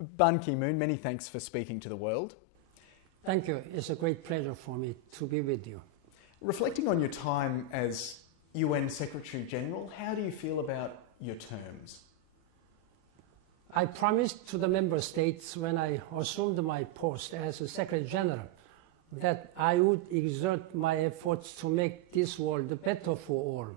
Ban Ki-moon, many thanks for speaking to the world. Thank you. It's a great pleasure for me to be with you. Reflecting on your time as UN Secretary General, how do you feel about your terms? I promised to the member states when I assumed my post as a Secretary General that I would exert my efforts to make this world better for all.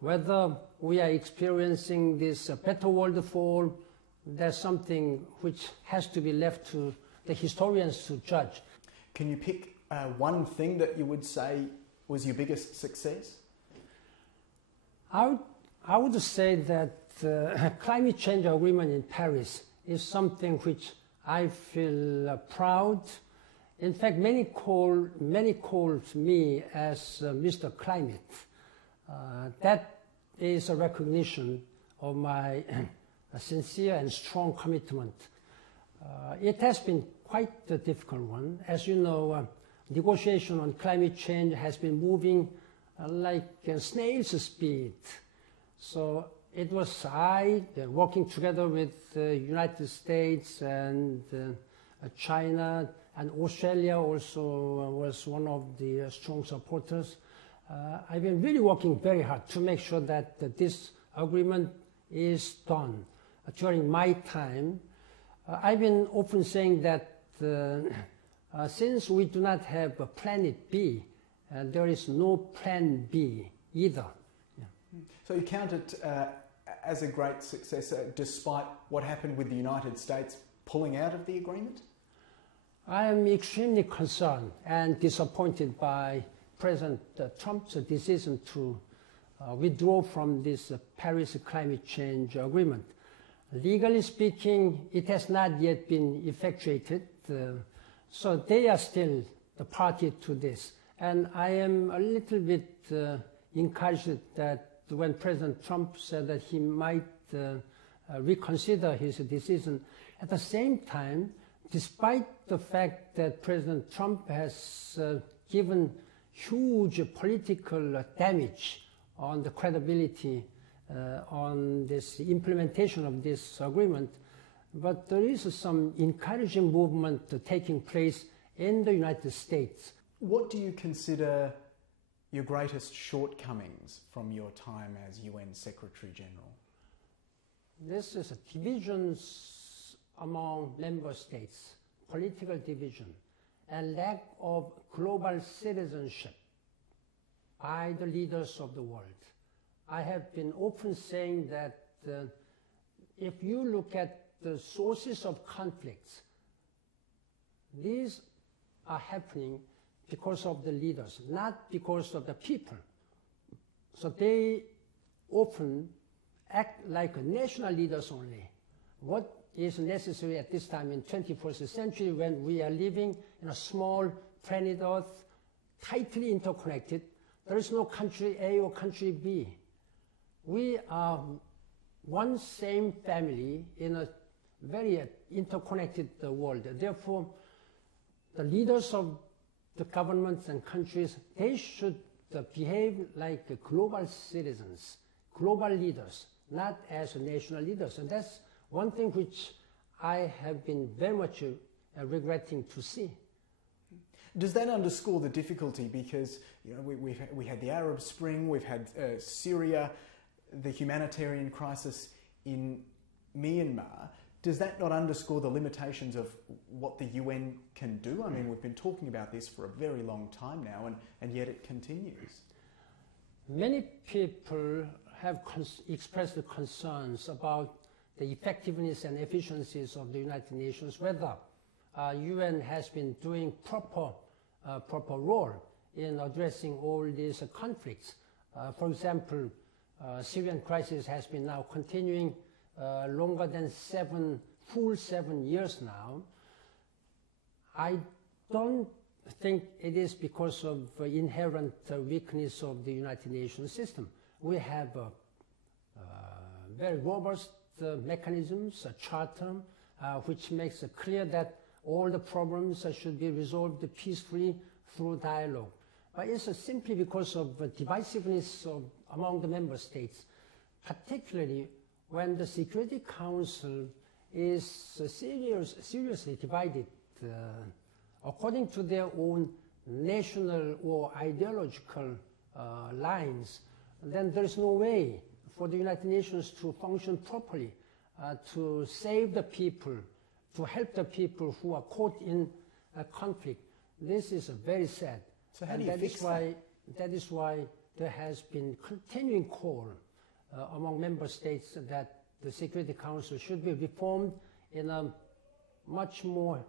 Whether we are experiencing this better world for all, that's something which has to be left to the historians to judge. Can you pick one thing that you would say was your biggest success? I would say that the climate change agreement in Paris is something which I feel proud. In fact, many called me as Mr. Climate. That is a recognition of my sincere and strong commitment. It has been quite a difficult one. As you know, negotiation on climate change has been moving like snail's speed. So it was working together with the United States and China, and Australia also was one of the strong supporters. I've been really working very hard to make sure that this agreement is done. During my time, I've been often saying that since we do not have a planet B, there is no plan B either. Yeah. So you count it as a great success despite what happened with the United States pulling out of the agreement? I am extremely concerned and disappointed by President Trump's decision to withdraw from this Paris climate change agreement. Legally speaking, it has not yet been effectuated, so they are still the party to this. And I am a little bit encouraged that when President Trump said that he might reconsider his decision, at the same time, despite the fact that President Trump has given huge political damage on the credibility on this implementation of this agreement, but there is some encouraging movement taking place in the United States. What do you consider your greatest shortcomings from your time as UN Secretary General? This is divisions among member states, political division, and lack of global citizenship by the leaders of the world. I have been often saying that if you look at the sources of conflicts, these are happening because of the leaders, not because of the people. So they often act like national leaders only. What is necessary at this time in 21st century when we are living in a small planet Earth, tightly interconnected? There is no country A or country B. We are one same family in a very interconnected world. Therefore, the leaders of the governments and countries, they should behave like global citizens, global leaders, not as national leaders. And that's one thing which I have been very much regretting to see. Does that underscore the difficulty? Because we had the Arab Spring, we've had Syria, the humanitarian crisis in Myanmar. Does that not underscore the limitations of what the UN can do? I mean, we've been talking about this for a very long time now, and yet it continues. Many people have expressed concerns about the effectiveness and efficiencies of the United Nations, whether UN has been doing proper role in addressing all these conflicts. For example, Syrian crisis has been now continuing longer than full 7 years now. I don't think it is because of inherent weakness of the United Nations system. We have very robust mechanisms, a charter, which makes it clear that all the problems should be resolved peacefully through dialogue. But it's simply because of divisiveness among the member states, particularly when the Security Council is seriously divided according to their own national or ideological lines, then there is no way for the United Nations to function properly, to save the people, to help the people who are caught in a conflict. This is very sad. So how do you fix that? That is why there has been continuing call among member states that the Security Council should be reformed in a much more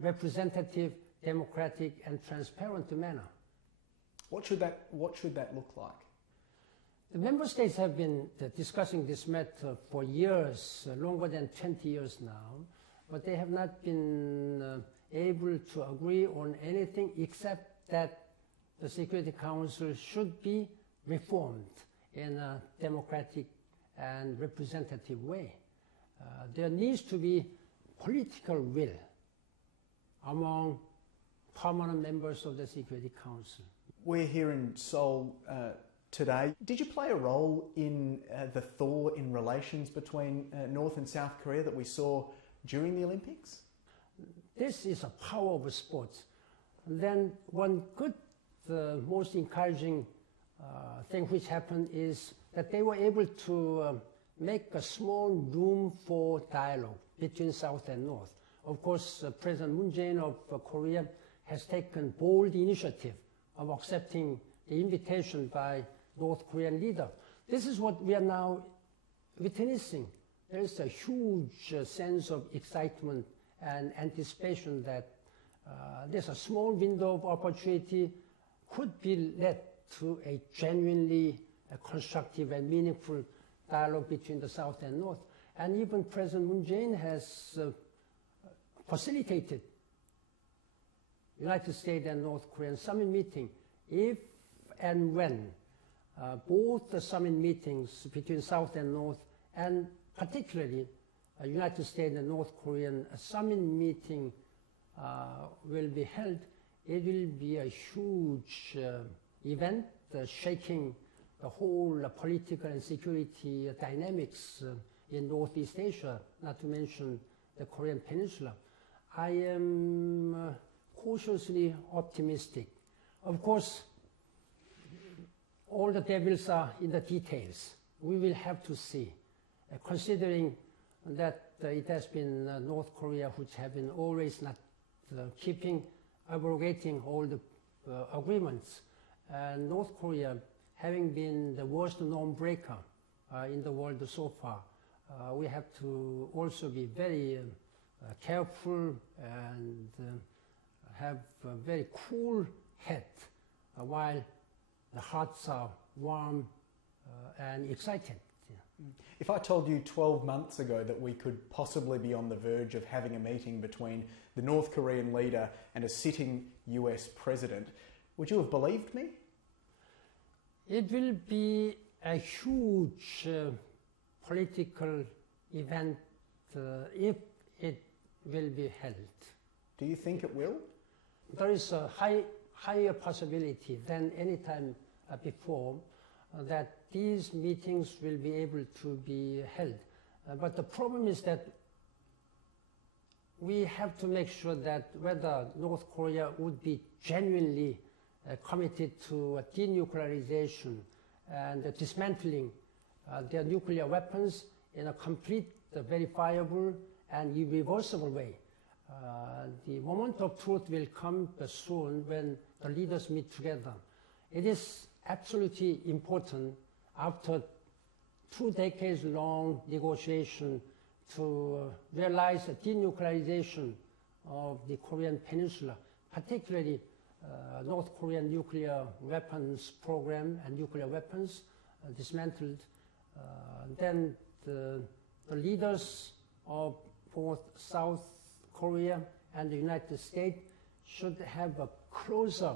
representative, democratic, and transparent manner. What should that look like? The member states have been discussing this matter for years, longer than 20 years now, but they have not been able to agree on anything except that the Security Council should be reformed in a democratic and representative way. There needs to be political will among permanent members of the Security Council. We're here in Seoul today. Did you play a role in the thaw in relations between North and South Korea that we saw during the Olympics? This is a power of sports. And then one good, most encouraging thing which happened is that they were able to make a small room for dialogue between South and North. Of course, President Moon Jae-in of Korea has taken bold initiative of accepting the invitation by North Korean leader. This is what we are now witnessing. There is a huge sense of excitement and anticipation that there's a small window of opportunity could be led to a genuinely constructive and meaningful dialogue between the South and North. And even President Moon Jae-in has facilitated United States and North Korean summit meeting. If and when both the summit meetings between South and North, and particularly United States and North Korean summit meeting will be held, it will be a huge event shaking the whole political and security dynamics in Northeast Asia, not to mention the Korean Peninsula. I am cautiously optimistic. Of course, all the devils are in the details. We will have to see, considering that it has been North Korea which have been always not abrogating all the agreements. And North Korea, having been the worst norm breaker in the world so far, we have to also be very careful and have a very cool head while the hearts are warm and excited. If I told you 12 months ago that we could possibly be on the verge of having a meeting between the North Korean leader and a sitting US president, would you have believed me? It will be a huge political event if it will be held. Do you think it will? There is a higher possibility than any time before that these meetings will be able to be held. But the problem is that we have to make sure that whether North Korea would be genuinely committed to denuclearization and dismantling their nuclear weapons in a complete, verifiable, and irreversible way. The moment of truth will come soon when the leaders meet together. It is absolutely important after 2 decades-long negotiation to realize a denuclearization of the Korean Peninsula, particularly North Korean nuclear weapons program and nuclear weapons dismantled. Then the leaders of both South Korea and the United States should have a closer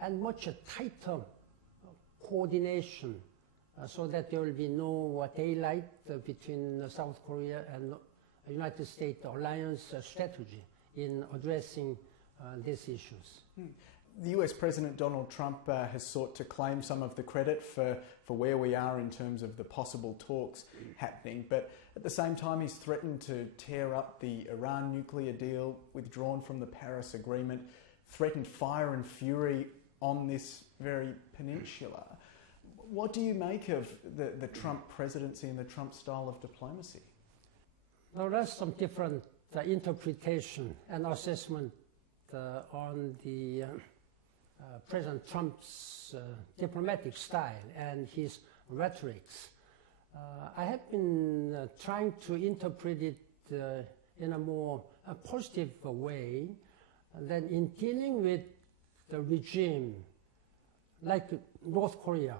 and much tighter coordination so that there will be no daylight between South Korea and the United States alliance strategy in addressing these issues. The US President Donald Trump has sought to claim some of the credit for where we are in terms of the possible talks happening, but at the same time he's threatened to tear up the Iran nuclear deal, withdrawn from the Paris Agreement, threatened fire and fury on this very peninsula. What do you make of the Trump presidency and the Trump style of diplomacy? Well, there's some different interpretation and assessment on the President Trump's diplomatic style and his rhetorics. I have been trying to interpret it in a more positive way than in dealing with the regime like North Korea,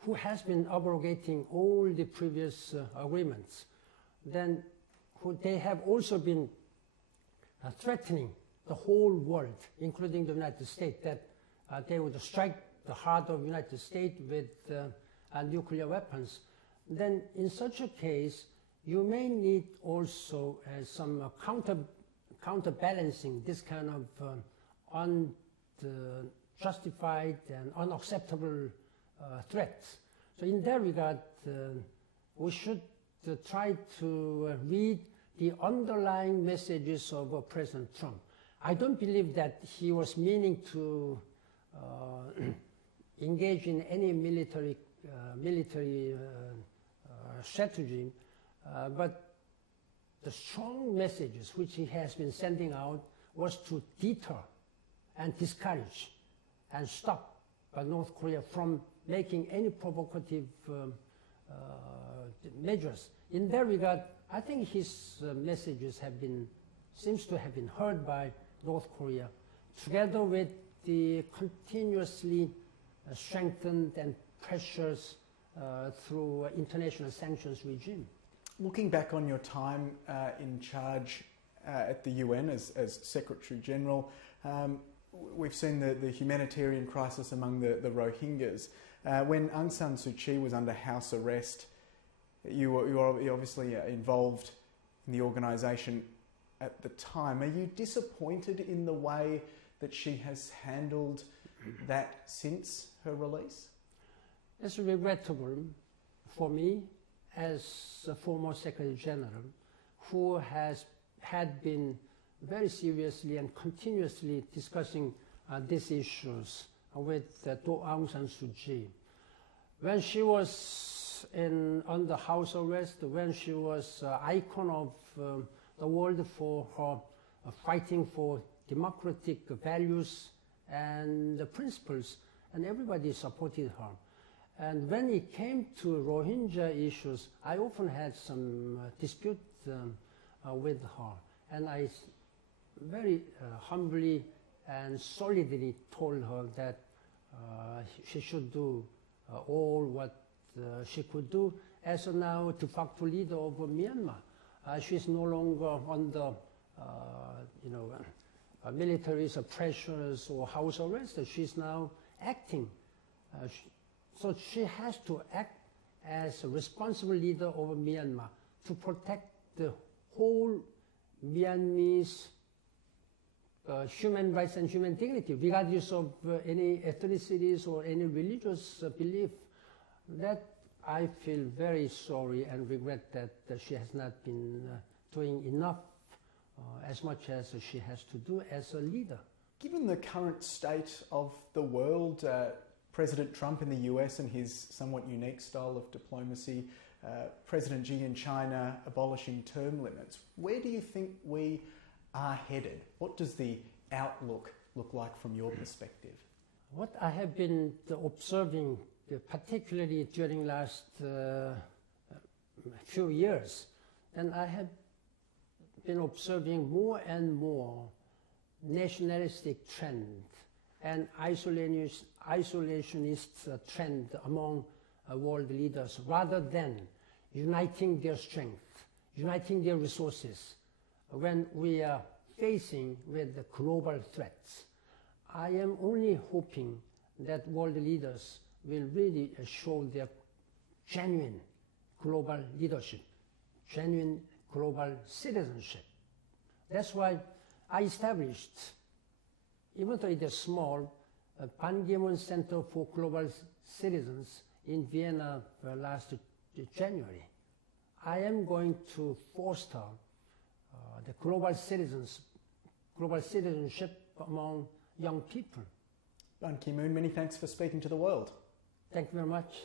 who has been abrogating all the previous agreements. Then they have also been threatening the whole world, including the United States, that they would strike the heart of the United States with nuclear weapons. Then in such a case, you may need also some counterbalancing this kind of unjustified and unacceptable threats. So in that regard, we should try to read the underlying messages of President Trump. I don't believe that he was meaning to engage in any military strategy, but the strong messages which he has been sending out was to deter and discourage and stop North Korea from making any provocative measures. In that regard, I think his messages seems to have been heard by North Korea, together with the continuously strengthened and pressures through international sanctions regime. Looking back on your time in charge at the UN as Secretary General, we've seen the humanitarian crisis among the Rohingyas. When Aung San Suu Kyi was under house arrest, you were obviously involved in the organisation at the time. Are you disappointed in the way that she has handled that since her release? It's regrettable for me as a former Secretary General who had been very seriously and continuously discussing these issues with Aung San Suu Kyi. When she was under house arrest, when she was icon of the world for her fighting for democratic values and principles, and everybody supported her. And when it came to Rohingya issues, I often had some dispute with her, and I very humbly and solidly told her that she should do all what she could do as now de facto leader of Myanmar. She is no longer under military pressures or house arrest. She is now acting. So she has to act as a responsible leader of Myanmar to protect the whole Myanmar's human rights and human dignity, regardless of any ethnicities or any religious belief. That I feel very sorry and regret that she has not been doing enough, as much as she has to do as a leader. Given the current state of the world, President Trump in the US and his somewhat unique style of diplomacy, President Xi in China abolishing term limits, where do you think we are headed? What does the outlook look like from your perspective? What I have been observing, particularly during last few years, and I have been observing more and more nationalistic trend and isolationist trend among world leaders, rather than uniting their strength, uniting their resources when we are facing with the global threats. I am only hoping that world leaders will really show their genuine global leadership, genuine global citizenship. That's why I established even though it is small, Ban Ki-moon Center for Global Citizens in Vienna last January. I am going to foster the global citizenship among young people. Ban Ki-moon, many thanks for speaking to the world. Thank you very much.